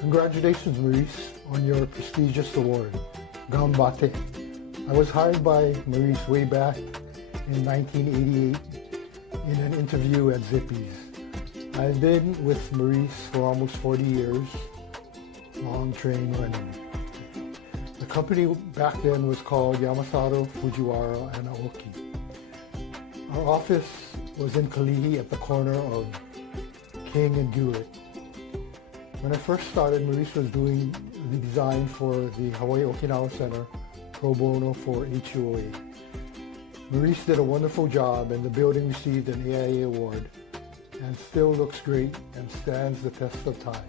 Congratulations, Maurice, on your prestigious award, Gambate. I was hired by Maurice way back in 1988 in an interview at Zippy's. I've been with Maurice for almost 40 years, long train running. The company back then was called Yamasato, Fujiwara, and Aoki. Our office was in Kalihi at the corner of King and Hewlett. When I first started, Maurice was doing the design for the Hawaii Okinawa Center pro bono for HUOA. Maurice did a wonderful job and the building received an AIA award and still looks great and stands the test of time.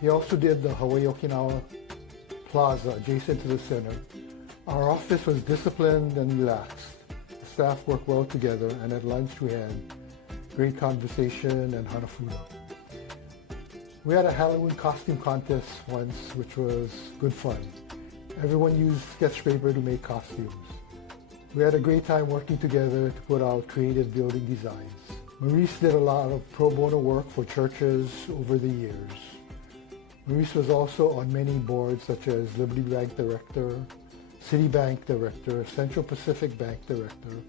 He also did the Hawaii Okinawa Plaza adjacent to the center. Our office was disciplined and relaxed. The staff worked well together, and at lunch we had great conversation and hanafuda. We had a Halloween costume contest once, which was good fun. Everyone used sketch paper to make costumes. We had a great time working together to put out creative building designs. Maurice did a lot of pro bono work for churches over the years. Maurice was also on many boards such as Liberty Bank Director, Citibank Director, Central Pacific Bank Director,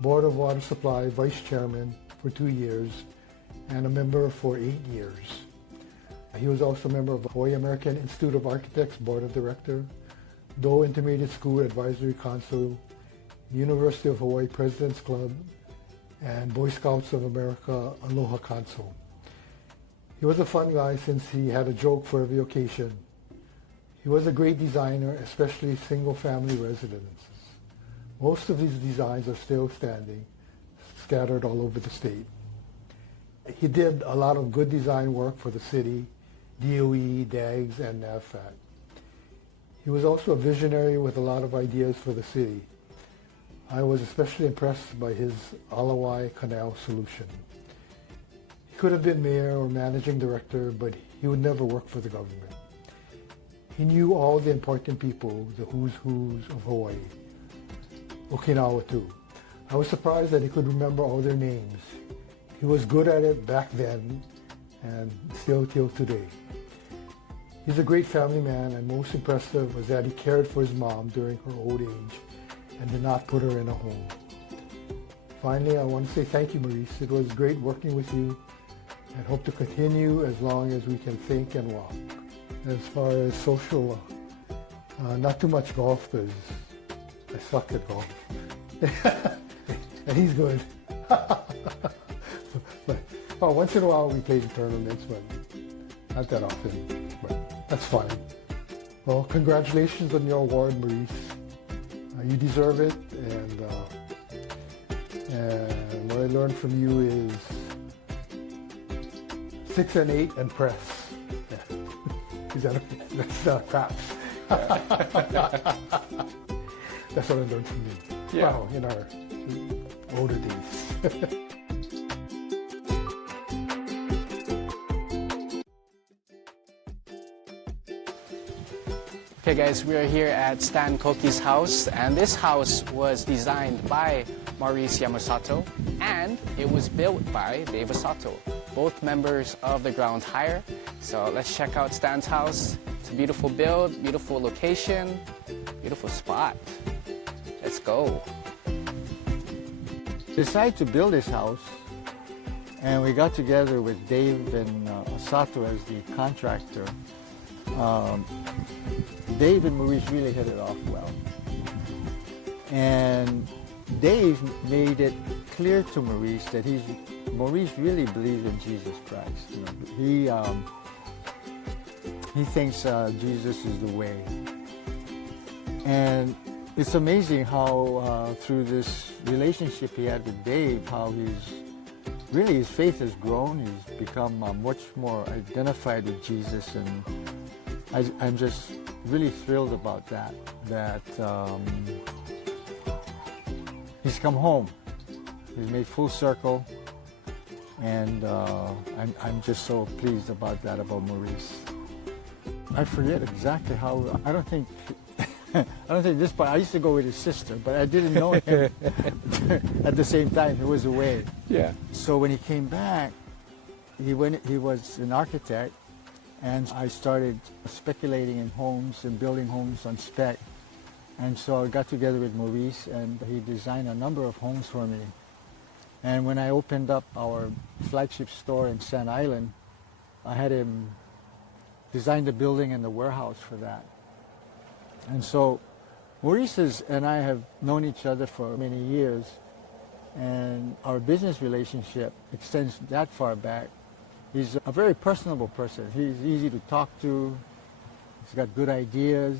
Board of Water Supply Vice Chairman for 2 years, and a member for 8 years. He was also a member of the Hawaii American Institute of Architects Board of Director, Dole Intermediate School Advisory Council, University of Hawaii President's Club, and Boy Scouts of America Aloha Council. He was a fun guy since he had a joke for every occasion. He was a great designer, especially single-family residences. Most of his designs are still standing, scattered all over the state. He did a lot of good design work for the city, DOE, DAGS, and NAVFAC. He was also a visionary with a lot of ideas for the city. I was especially impressed by his Alawai Canal solution. He could have been mayor or managing director, but he would never work for the government. He knew all the important people, the who's of Hawaii. Okinawa too. I was surprised that he could remember all their names. He was good at it back then and still till today. He's a great family man, and most impressive was that he cared for his mom during her old age and did not put her in a home. Finally, I want to say thank you, Maurice. It was great working with you and hope to continue as long as we can think and walk. As far as social, not too much golf because I suck at golf. And he's good. But once in a while we play the tournaments, but not that often. But that's fine. Well, congratulations on your award, Maurice. You deserve it, and what I learned from you is 6 and 8 and press. Yeah. That's craps. That's what I learned from you. Yeah. Wow, in our older days. Okay guys, we are here at Stan Koki's house, and this house was designed by Maurice Yamasato and it was built by Dave Asato, both members of the Ground Hire. So let's check out Stan's house. It's a beautiful build, beautiful location, beautiful spot. Let's go. Decided to build this house, and we got together with Dave and Asato as the contractor. Dave and Maurice really hit it off well. And Dave made it clear to Maurice that Maurice really believes in Jesus Christ. You know, he thinks Jesus is the way. And it's amazing how through this relationship he had with Dave, how his faith has grown. He's become much more identified with Jesus, and I'm just really thrilled about that he's come home. He's made full circle, and I'm just so pleased about that, about Maurice. I forget exactly how, I don't think this part, I used to go with his sister, but I didn't know him at the same time. He was away. Yeah. So when he came back, he was an architect, And I started speculating in homes and building homes on spec. And so I got together with Maurice, and he designed a number of homes for me. And when I opened up our flagship store in Sand Island, I had him design the building and the warehouse for that. And so Maurice and I have known each other for many years, and our business relationship extends that far back. He's a very personable person. He's easy to talk to. He's got good ideas.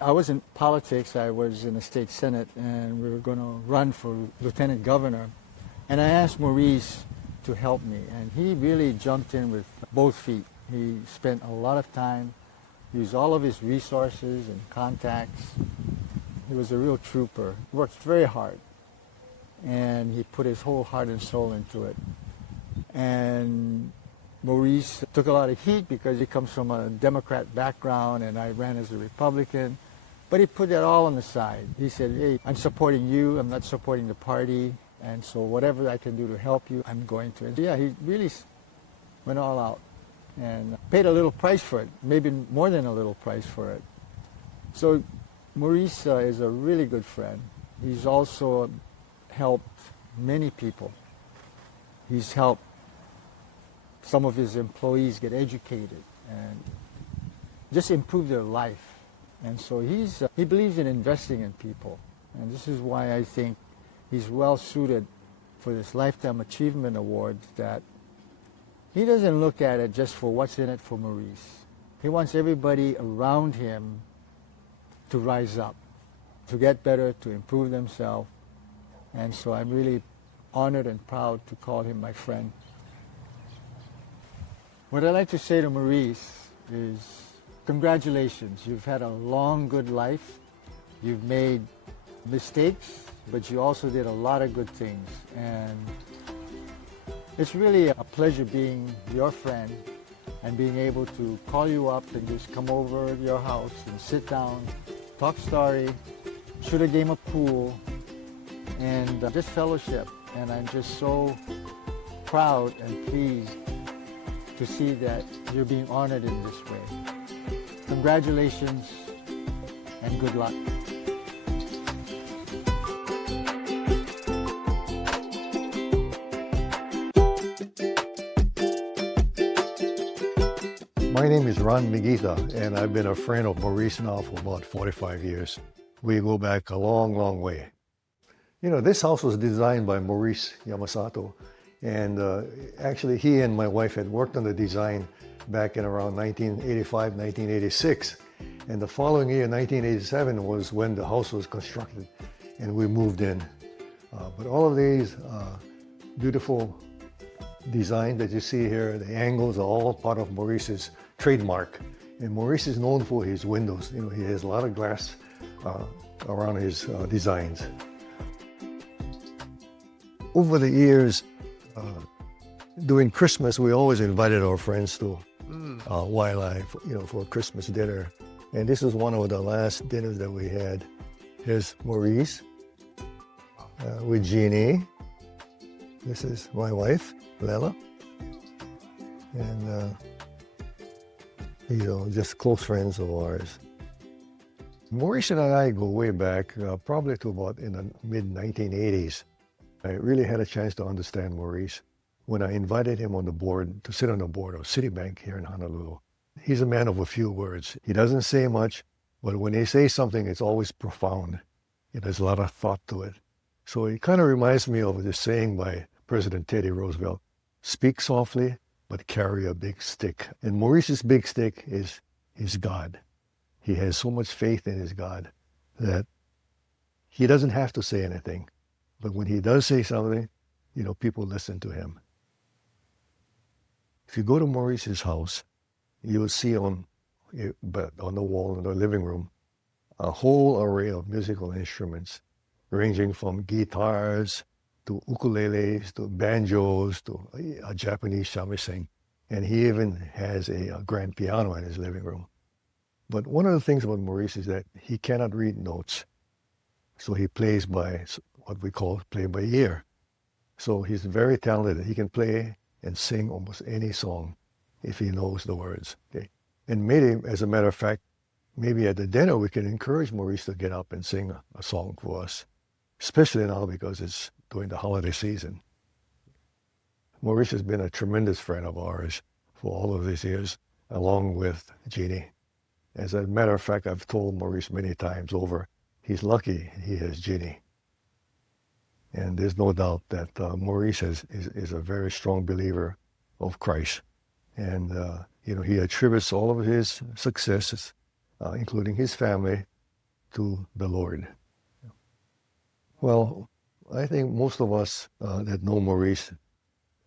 I was in politics. I was in the state senate, and we were going to run for lieutenant governor. And I asked Maurice to help me, and he really jumped in with both feet. He spent a lot of time, used all of his resources and contacts. He was a real trooper. He worked very hard, and he put his whole heart and soul into it. And Maurice took a lot of heat because he comes from a Democrat background, and I ran as a Republican. But he put that all on the side. He said, hey, I'm supporting you. I'm not supporting the party. And so whatever I can do to help you, I'm going to. And yeah, he really went all out and paid a little price for it, maybe more than a little price for it. So Maurice is a really good friend. He's also helped many people. He's helped some of his employees get educated and just improve their life. And so he believes in investing in people. And this is why I think he's well suited for this Lifetime Achievement Award, that he doesn't look at it just for what's in it for Maurice. He wants everybody around him to rise up, to get better, to improve themselves. And so I'm really honored and proud to call him my friend. What I'd like to say to Maurice is, congratulations. You've had a long, good life. You've made mistakes, but you also did a lot of good things. And it's really a pleasure being your friend and being able to call you up and just come over to your house and sit down, talk story, shoot a game of pool, and just fellowship. And I'm just so proud and pleased to see that you're being honored in this way. Congratulations and good luck. My name is Ron Migita, and I've been a friend of Maurice now for about 45 years. We go back a long, long way. You know, this house was designed by Maurice Yamasato, and actually he and my wife had worked on the design back in around 1985, 1986. And the following year, 1987, was when the house was constructed and we moved in. But all of these beautiful designs that you see here, the angles are all part of Maurice's trademark. And Maurice is known for his windows. You know, he has a lot of glass around his designs. Over the years, during Christmas, we always invited our friends to Wildlife, you know, for a Christmas dinner. And this is one of the last dinners that we had. Here's Maurice with Jeannie. This is my wife, Lela. And, you know, just close friends of ours. Maurice and I go way back, probably to about in the mid-1980s. I really had a chance to understand Maurice when I invited him on the board, to sit on the board of Citibank here in Honolulu. He's a man of a few words. He doesn't say much, but when he says something, it's always profound. There's a lot of thought to it. So it kind of reminds me of this saying by President Teddy Roosevelt, speak softly, but carry a big stick. And Maurice's big stick is his God. He has so much faith in his God that he doesn't have to say anything. But when he does say something, you know, people listen to him. If you go to Maurice's house, you will see on the wall in the living room a whole array of musical instruments, ranging from guitars to ukuleles to banjos to a Japanese shamisen. And he even has a grand piano in his living room. But one of the things about Maurice is that he cannot read notes. So he plays by what we call play by ear. So he's very talented. He can play and sing almost any song. if he knows the words. Okay? And maybe, as a matter of fact, maybe at the dinner we can encourage Maurice to get up and sing a song for us, especially now because it's during the holiday season. Maurice has been a tremendous friend of ours for all of these years, along with Jeannie. As a matter of fact, I've told Maurice many times over, he's lucky he has Jeannie. And there's no doubt that Maurice is a very strong believer of Christ. And, he attributes all of his successes, including his family, to the Lord. Well, I think most of us that know Maurice,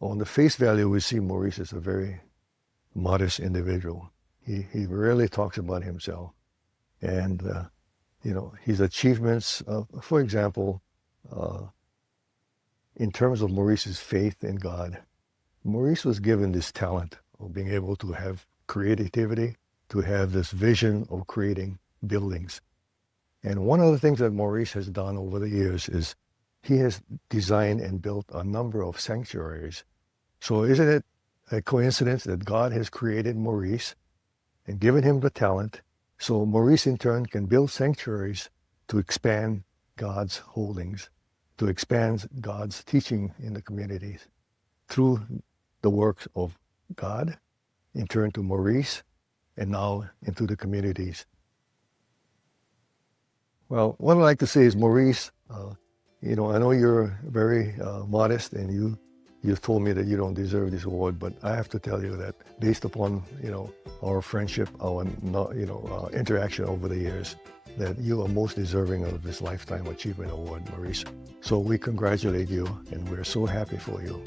on the face value, we see Maurice as a very modest individual. He rarely talks about himself. And, his achievements, for example, in terms of Maurice's faith in God, Maurice was given this talent of being able to have creativity, to have this vision of creating buildings. And one of the things that Maurice has done over the years is he has designed and built a number of sanctuaries. So isn't it a coincidence that God has created Maurice and given him the talent, so Maurice in turn can build sanctuaries to expand God's holdings, to expand God's teaching in the communities through the works of God, in turn to Maurice, and now into the communities. Well, what I'd like to say is, Maurice, I know you're very modest, and you've told me that you don't deserve this award, but I have to tell you that based upon, our friendship, our interaction over the years, that you are most deserving of this Lifetime Achievement Award, Maurice. So we congratulate you, and we're so happy for you.